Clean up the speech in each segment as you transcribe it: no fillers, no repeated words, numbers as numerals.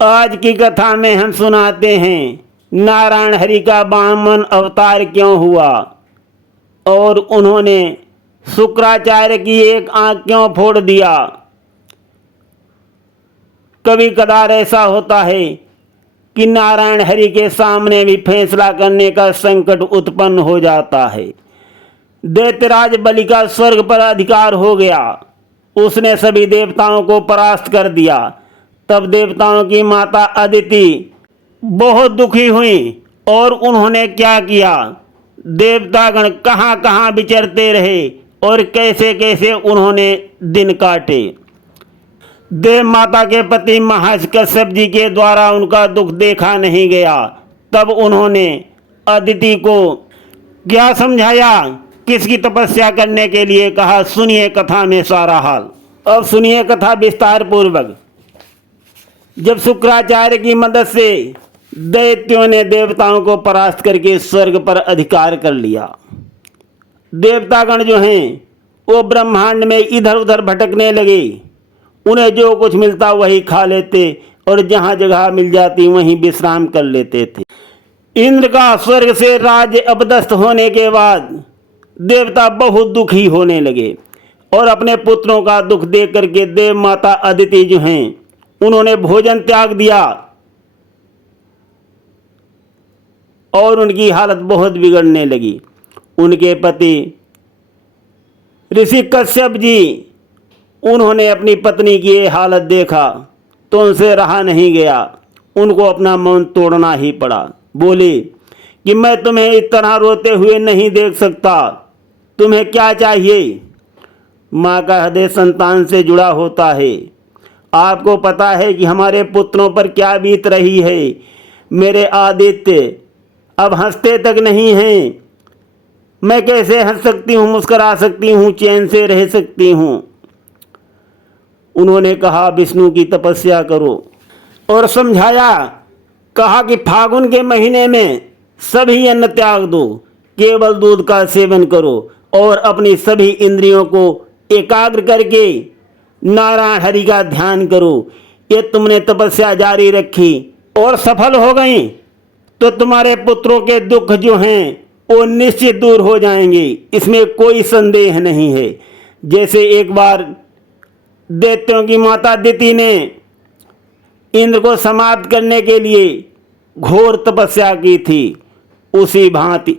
आज की कथा में हम सुनाते हैं नारायण हरि का वामन अवतार क्यों हुआ और उन्होंने शुक्राचार्य की एक आंख क्यों फोड़ दिया। कभी कदार ऐसा होता है कि नारायण हरि के सामने भी फैसला करने का संकट उत्पन्न हो जाता है। दैत्यराज बलि का स्वर्ग पर अधिकार हो गया, उसने सभी देवताओं को परास्त कर दिया। तब देवताओं की माता अदिति बहुत दुखी हुई और उन्होंने क्या किया, देवतागण कहाँ कहाँ विचरते रहे और कैसे कैसे उन्होंने दिन काटे। देव माता के पति महर्षि कश्यप जी के द्वारा उनका दुख देखा नहीं गया। तब उन्होंने अदिति को क्या समझाया, किसकी तपस्या करने के लिए कहा। सुनिए कथा में सारा हाल। अब सुनिए कथा विस्तार पूर्वक। जब शुक्राचार्य की मदद से दैत्यों ने देवताओं को परास्त करके स्वर्ग पर अधिकार कर लिया, देवतागण जो हैं वो ब्रह्मांड में इधर उधर भटकने लगे। उन्हें जो कुछ मिलता वही खा लेते और जहाँ जगह मिल जाती वहीं विश्राम कर लेते थे। इंद्र का स्वर्ग से राज्य अपदस्थ होने के बाद देवता बहुत दुखी होने लगे और अपने पुत्रों का दुख देख करके देव माता अदिति जो हैं उन्होंने भोजन त्याग दिया और उनकी हालत बहुत बिगड़ने लगी। उनके पति ऋषि कश्यप जी उन्होंने अपनी पत्नी की ये हालत देखा तो उनसे रहा नहीं गया, उनको अपना मौन तोड़ना ही पड़ा। बोले कि मैं तुम्हें इस तरह रोते हुए नहीं देख सकता, तुम्हें क्या चाहिए। माँ का हृदय संतान से जुड़ा होता है। आपको पता है कि हमारे पुत्रों पर क्या बीत रही है। मेरे आदित्य अब हंसते तक नहीं हैं। मैं कैसे हंस सकती हूँ, मुस्कुरा सकती हूँ, चैन से रह सकती हूँ। उन्होंने कहा विष्णु की तपस्या करो और समझाया, कहा कि फागुन के महीने में सभी अन्न त्याग दो, केवल दूध का सेवन करो और अपनी सभी इंद्रियों को एकाग्र करके नारायण हरि का ध्यान करो। ये तुमने तपस्या जारी रखी और सफल हो गई तो तुम्हारे पुत्रों के दुख जो हैं वो निश्चित दूर हो जाएंगे, इसमें कोई संदेह नहीं है। जैसे एक बार दैत्यों की माता अदिति ने इंद्र को समाप्त करने के लिए घोर तपस्या की थी, उसी भांति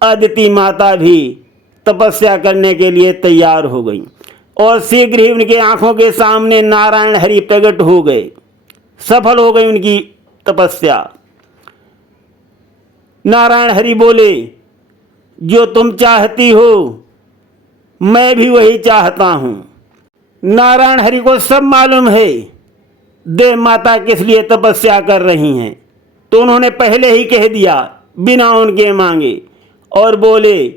अदिति माता भी तपस्या करने के लिए तैयार हो गई और शीघ्र ही उनके आंखों के सामने नारायण हरि प्रकट हो गए। सफल हो गई उनकी तपस्या। नारायण हरि बोले, जो तुम चाहती हो मैं भी वही चाहता हूं। नारायण हरि को सब मालूम है देव माता किस लिए तपस्या कर रही हैं, तो उन्होंने पहले ही कह दिया बिना उनके मांगे और बोले,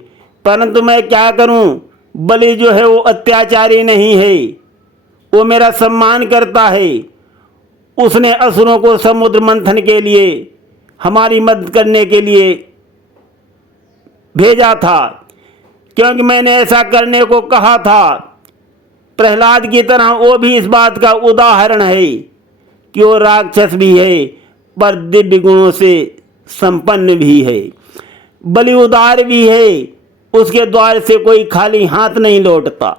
परंतु मैं क्या करूं, बलि जो है वो अत्याचारी नहीं है, वो मेरा सम्मान करता है। उसने असुरों को समुद्र मंथन के लिए हमारी मदद करने के लिए भेजा था, क्योंकि मैंने ऐसा करने को कहा था। प्रहलाद की तरह वो भी इस बात का उदाहरण है कि वो राक्षस भी है पर दिव्य गुणों से संपन्न भी है, बलि उदार भी है, उसके द्वार से कोई खाली हाथ नहीं लौटता।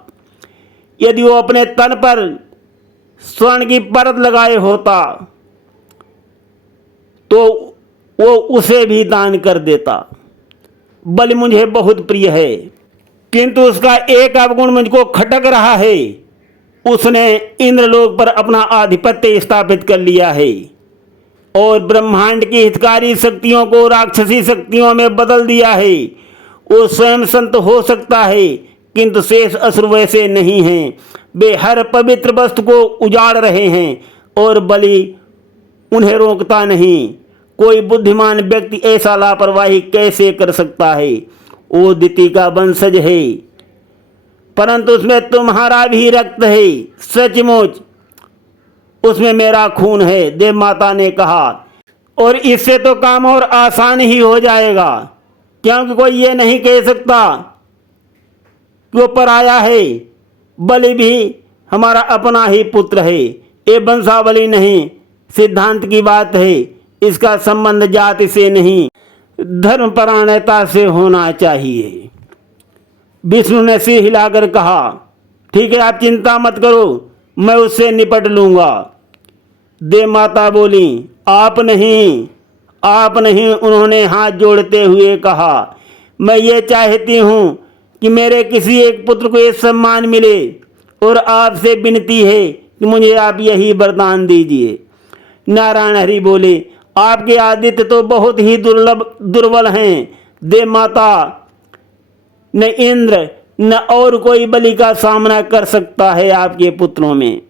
यदि वो अपने तन पर स्वर्ण की परत लगाए होता तो वो उसे भी दान कर देता। बलि मुझे बहुत प्रिय है, किंतु उसका एक अवगुण मुझको खटक रहा है, उसने इंद्रलोक पर अपना आधिपत्य स्थापित कर लिया है और ब्रह्मांड की हितकारी शक्तियों को राक्षसी शक्तियों में बदल दिया है। वो स्वयं संत हो सकता है किंतु शेष असुर वैसे नहीं हैं, वे हर पवित्र वस्तु को उजाड़ रहे हैं और बलि उन्हें रोकता नहीं। कोई बुद्धिमान व्यक्ति ऐसा लापरवाही कैसे कर सकता है। वो अदिति का वंशज है परंतु उसमें तुम्हारा भी रक्त है, सचमुच उसमें मेरा खून है, देव माता ने कहा। और इससे तो काम और आसान ही हो जाएगा, क्योंकि कोई ये नहीं कह सकता कि वो पराया है। बलि भी हमारा अपना ही पुत्र है, ये वंशावली नहीं सिद्धांत की बात है, इसका संबंध जाति से नहीं धर्मपरायणता से होना चाहिए। विष्णु ने सिर हिलाकर कहा, ठीक है, आप चिंता मत करो, मैं उससे निपट लूंगा। देव माता बोली, आप नहीं, आप नहीं। उन्होंने हाथ जोड़ते हुए कहा, मैं ये चाहती हूँ कि मेरे किसी एक पुत्र को ये सम्मान मिले और आपसे विनती है कि मुझे आप यही वरदान दीजिए। नारायण हरि बोले, आपके आदित्य तो बहुत ही दुर्बल हैं देव माता। न इंद्र न और कोई बलि का सामना कर सकता है आपके पुत्रों में।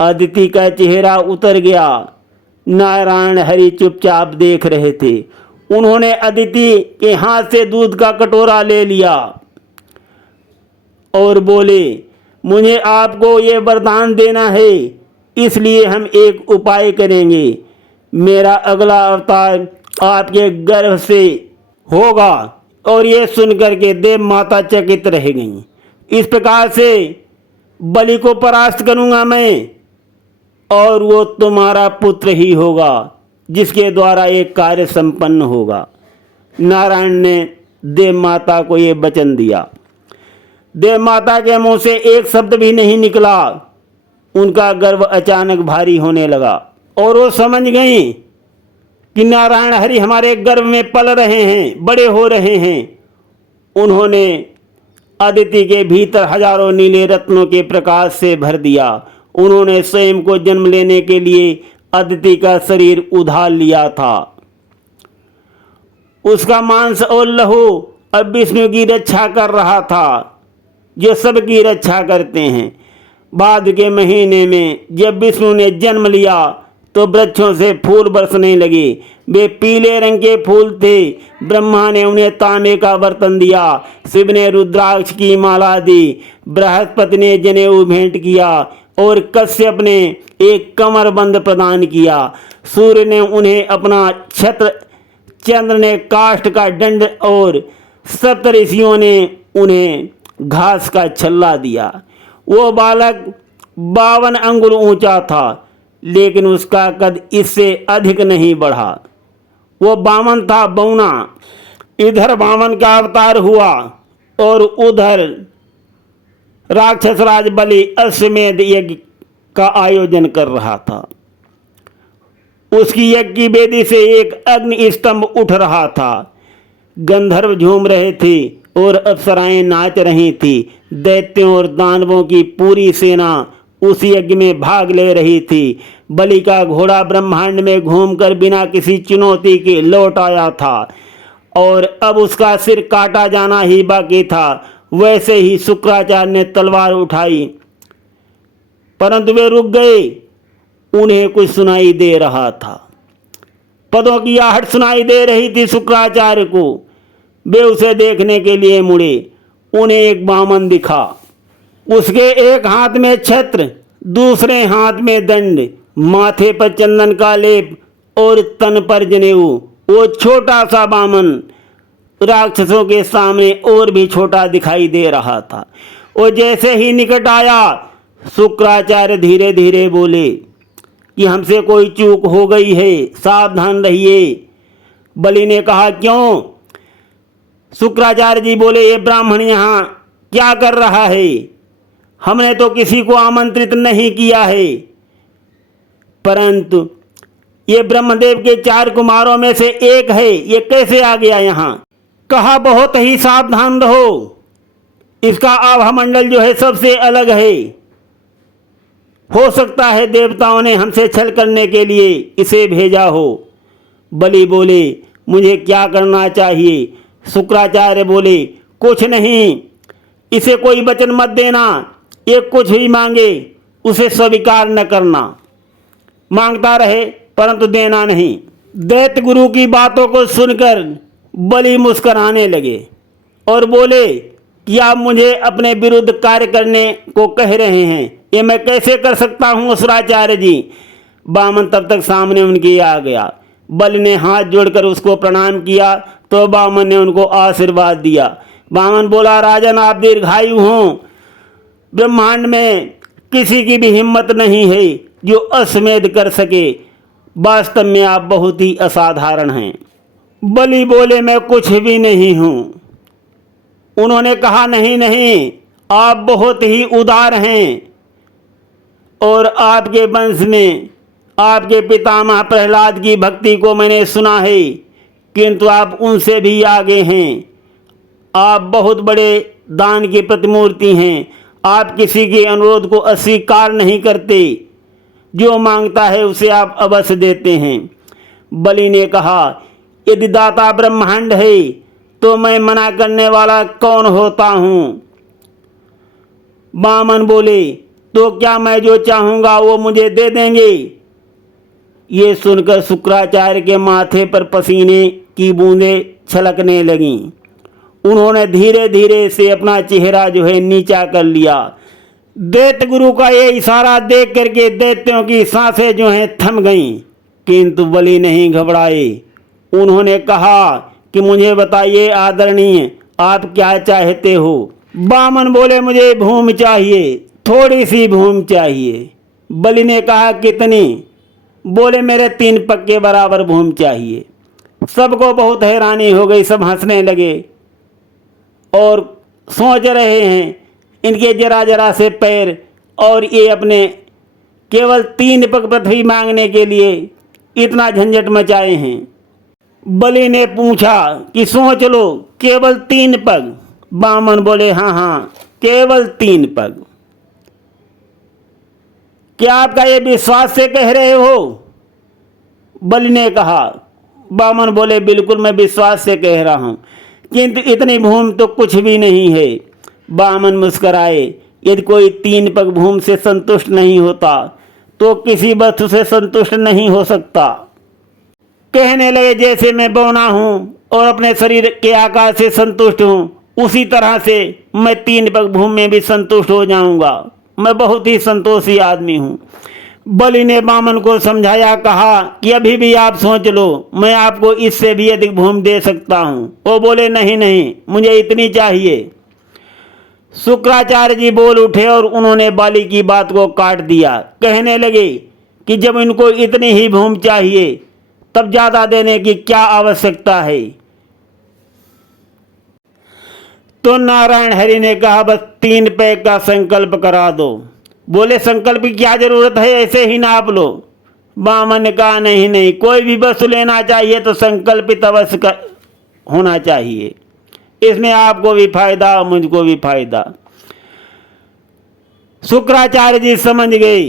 अदिति का चेहरा उतर गया। नारायण हरि चुपचाप देख रहे थे। उन्होंने अदिति के हाथ से दूध का कटोरा ले लिया और बोले, मुझे आपको ये वरदान देना है, इसलिए हम एक उपाय करेंगे। मेरा अगला अवतार आपके गर्भ से होगा। और ये सुनकर के देव माता चकित रह गईं। इस प्रकार से बलि को परास्त करूंगा मैं, और वो तुम्हारा पुत्र ही होगा जिसके द्वारा एक कार्य संपन्न होगा। नारायण ने देव माता को ये वचन दिया। देव माता के मुंह से एक शब्द भी नहीं निकला। उनका गर्भ अचानक भारी होने लगा और वो समझ गई कि नारायण हरि हमारे गर्भ में पल रहे हैं, बड़े हो रहे हैं। उन्होंने अदिति के भीतर हजारों नीले रत्नों के प्रकाश से भर दिया। उन्होंने स्वयं को जन्म लेने के लिए अदिति का शरीर उधार लिया था। उसका मांस और लहू अब विष्णु की रक्षा कर रहा था, जो सबकी रक्षा करते हैं। बाद के महीने में जब विष्णु ने जन्म लिया तो वृक्षों से फूल बरसने लगे। वे पीले रंग के फूल थे। ब्रह्मा ने उन्हें तांबे का बर्तन दिया, शिव ने रुद्राक्ष की माला दी, बृहस्पति ने जनेऊ भेंट किया और कश्यप ने एक कमरबंद प्रदान किया। सूर्य ने उन्हें अपना छत्र, चंद्र ने काष्ठ का दंड और सप्तऋषियों ने उन्हें घास का छल्ला दिया। वो बालक 52 अंगुल ऊंचा था, लेकिन उसका कद इससे अधिक नहीं बढ़ा। वो बामन था, बौना। इधर बामन का अवतार हुआ और उधर राक्षसराज बलि अश्वमेध यज्ञ का आयोजन कर रहा था। उसकी यज्ञ की वेदी से एक अग्नि स्तंभ उठ रहा था। गंधर्व झूम रहे थे और अप्सराएं नाच रही थी। दैत्यों और दानवों की पूरी सेना उस यज्ञ में भाग ले रही थी। बलि का घोड़ा ब्रह्मांड में घूमकर बिना किसी चुनौती के लौट आया था और अब उसका सिर काटा जाना ही बाकी था। वैसे ही शुक्राचार्य ने तलवार उठाई, परंतु वे रुक गए। उन्हें कुछ सुनाई दे रहा था। पदों की आहट सुनाई दे रही थी शुक्राचार्य को। वे उसे देखने के लिए मुड़े। उन्हें एक बामन दिखा। उसके एक हाथ में छत्र, दूसरे हाथ में दंड, माथे पर चंदन का लेप और तन पर जनेऊ। वो छोटा सा बामन राक्षसों के सामने और भी छोटा दिखाई दे रहा था। वो जैसे ही निकट आया, शुक्राचार्य धीरे धीरे बोले कि हमसे कोई चूक हो गई है, सावधान रहिए। बलि ने कहा, क्यों? शुक्राचार्य जी बोले, ये ब्राह्मण यहाँ क्या कर रहा है? हमने तो किसी को आमंत्रित नहीं किया है, परंतु ये ब्रह्मदेव के 4 कुमारों में से एक है, ये कैसे आ गया यहाँ? कहा, बहुत ही सावधान रहो, इसका आभामंडल जो है सबसे अलग है। हो सकता है देवताओं ने हमसे छल करने के लिए इसे भेजा हो। बलि बोले, मुझे क्या करना चाहिए? शुक्राचार्य बोले, कुछ नहीं, इसे कोई वचन मत देना। ये कुछ भी मांगे उसे स्वीकार न करना। मांगता रहे परंतु देना नहीं। दैत्य गुरु की बातों को सुनकर बलि मुस्कुराने लगे और बोले कि आप मुझे अपने विरुद्ध कार्य करने को कह रहे हैं, ये मैं कैसे कर सकता हूँ असुराचार्य जी? बामन तब तक सामने उनके आ गया। बलि ने हाथ जोड़कर उसको प्रणाम किया तो बामन ने उनको आशीर्वाद दिया। बामन बोला, राजन आप दीर्घायु हों। ब्रह्मांड में किसी की भी हिम्मत नहीं है जो अश्वमेध कर सके। वास्तव में आप बहुत ही असाधारण हैं। बलि बोले, मैं कुछ भी नहीं हूँ। उन्होंने कहा, नहीं नहीं, आप बहुत ही उदार हैं और आपके वंश में आपके पितामह प्रहलाद की भक्ति को मैंने सुना है, किंतु आप उनसे भी आगे हैं। आप बहुत बड़े दान की प्रतिमूर्ति हैं। आप किसी के अनुरोध को अस्वीकार नहीं करते, जो मांगता है उसे आप अवश्य देते हैं। बलि ने कहा, यदि दाता ब्रह्मांड है तो मैं मना करने वाला कौन होता हूँ। वामन बोले, तो क्या मैं जो चाहूँगा वो मुझे दे देंगे। ये सुनकर शुक्राचार्य के माथे पर पसीने की बूंदें छलकने लगीं। उन्होंने धीरे धीरे से अपना चेहरा जो है नीचा कर लिया। दैत्य गुरु का ये इशारा देख करके दैत्यों की सांसें जो हैं थम गईं, किंतु बलि नहीं घबराए। उन्होंने कहा कि मुझे बताइए आदरणीय, आप क्या चाहते हो। वामन बोले, मुझे भूमि चाहिए, थोड़ी सी भूमि चाहिए। बलि ने कहा, कितनी। बोले, मेरे 3 पग के बराबर भूमि चाहिए। सबको बहुत हैरानी हो गई, सब हंसने लगे और सोच रहे हैं इनके जरा जरा से पैर, और ये अपने केवल 3 पग पृथ्वी मांगने के लिए इतना झंझट मचाए हैं। बलि ने पूछा कि सोच लो, केवल 3 पग। वामन बोले, हाँ हाँ, केवल 3 पग। क्या आपका ये विश्वास से कह रहे हो। बलि ने कहा। वामन बोले, बिल्कुल मैं विश्वास से कह रहा हूँ, किंतु इतनी भूमि तो कुछ भी नहीं है। वामन मुस्कराए। यदि कोई 3 पग भूमि से संतुष्ट नहीं होता तो किसी वस्तु से संतुष्ट नहीं हो सकता। कहने लगे, जैसे मैं बौना हूँ और अपने शरीर के आकार से संतुष्ट हूँ, उसी तरह से मैं 3 पग भूमि में भी संतुष्ट हो जाऊंगा। मैं बहुत ही संतोषी आदमी हूँ। बलि ने वामन को समझाया, कहा कि अभी भी आप सोच लो, मैं आपको इससे भी अधिक भूमि दे सकता हूँ। वो बोले, नहीं नहीं, मुझे इतनी चाहिए। शुक्राचार्य जी बोल उठे और उन्होंने बलि की बात को काट दिया। कहने लगे कि जब इनको इतनी ही भूमि चाहिए तब ज़्यादा देने की क्या आवश्यकता है। तो नारायण हरि ने कहा, बस 3 पैग का संकल्प करा दो। बोले, संकल्प की क्या जरूरत है, ऐसे ही नाप लो। वामन ने कहा, नहीं नहीं, कोई भी वस्तु लेना चाहिए तो संकल्पित अवश्य होना चाहिए, इसमें आपको भी फायदा मुझको भी फायदा। शुक्राचार्य जी समझ गए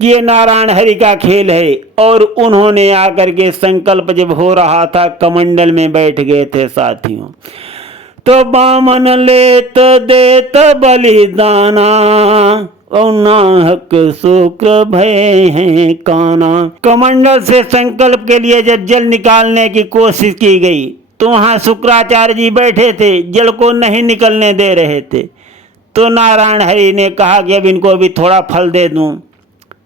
कि ये नारायण हरि का खेल है, और उन्होंने आकर के संकल्प जब हो रहा था कमंडल में बैठ गए थे साथियों। तो वामन लेत देत बलिदाना, और नाहक शुक्र भय है काना। कमंडल से संकल्प के लिए जब जल निकालने की कोशिश की गई तो वहाँ शुक्राचार्य जी बैठे थे, जल को नहीं निकलने दे रहे थे। तो नारायण हरि ने कहा कि अब इनको भी थोड़ा फल दे दूं,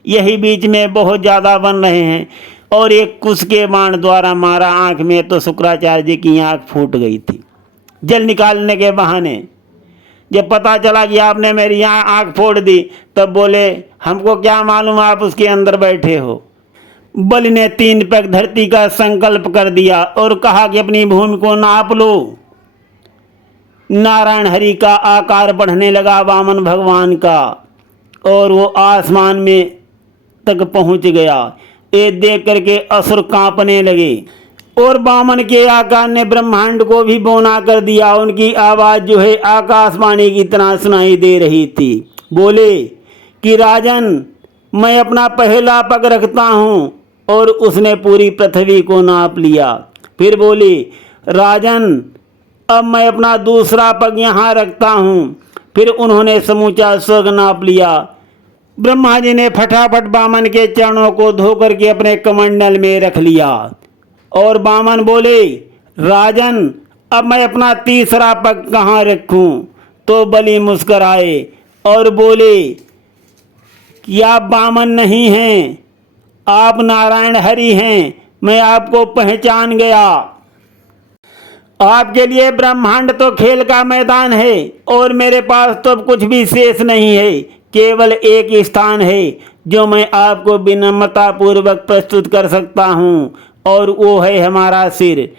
यही बीच में बहुत ज़्यादा बन रहे हैं। और एक कुश के बाण द्वारा मारा आँख में, तो शुक्राचार्य जी की आँख फूट गई थी जल निकालने के बहाने। जब पता चला कि आपने मेरी यहाँ आँख फोड़ दी, तब बोले, हमको क्या मालूम आप उसके अंदर बैठे हो। बलि ने 3 पैग धरती का संकल्प कर दिया और कहा कि अपनी भूमि को नाप लो। नारायण हरि का आकार बढ़ने लगा वामन भगवान का, और वो आसमान में तक पहुंच गया। ये देख करके असुर कांपने लगे, और वामन के आकार ने ब्रह्मांड को भी बौना कर दिया। उनकी आवाज़ जो है आकाशवाणी की तरह सुनाई दे रही थी। बोले कि राजन, मैं अपना पहला पग रखता हूँ, और उसने पूरी पृथ्वी को नाप लिया। फिर बोली, राजन, अब मैं अपना दूसरा पग यहाँ रखता हूँ। फिर उन्होंने समूचा स्वर्ग नाप लिया। ब्रह्मा जी ने फटाफट वामन के चरणों को धो करके अपने कमंडल में रख लिया, और वामन बोले, राजन, अब मैं अपना तीसरा पग कहाँ रखूं। तो बलि मुस्कराए और बोले कि आप वामन नहीं हैं, आप नारायण हरि हैं, मैं आपको पहचान गया। आपके लिए ब्रह्मांड तो खेल का मैदान है, और मेरे पास तो कुछ भी शेष नहीं है, केवल एक ही स्थान है जो मैं आपको विनम्रतापूर्वक प्रस्तुत कर सकता हूँ, और वो है हमारा सिर।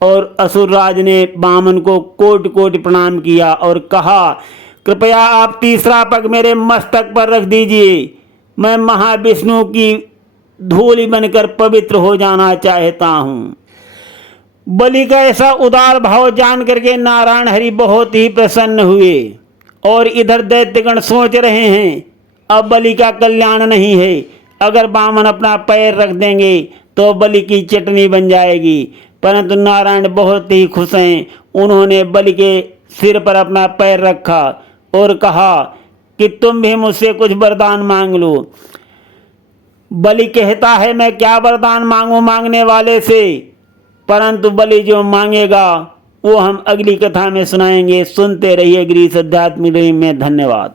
और असुरराज ने वामन को कोटि कोटि प्रणाम किया और कहा, कृपया आप तीसरा पग मेरे मस्तक पर रख दीजिए। मैं महाविष्णु की धूलि बनकर पवित्र हो जाना चाहता हूँ। बलि का ऐसा उदार भाव जान करके नारायण हरि बहुत ही प्रसन्न हुए। और इधर दैत्यगण सोच रहे हैं अब बलि का कल्याण नहीं है, अगर वामन अपना पैर रख देंगे तो बलि की चटनी बन जाएगी। परंतु नारायण बहुत ही खुश हैं। उन्होंने बलि के सिर पर अपना पैर रखा और कहा कि तुम भी मुझसे कुछ वरदान मांग लो। बलि कहता है, मैं क्या वरदान मांगू मांगने वाले से, परंतु बलि जो मांगेगा वो हम अगली कथा में सुनाएंगे। सुनते रहिए गिरीश अध्यात्म में। धन्यवाद।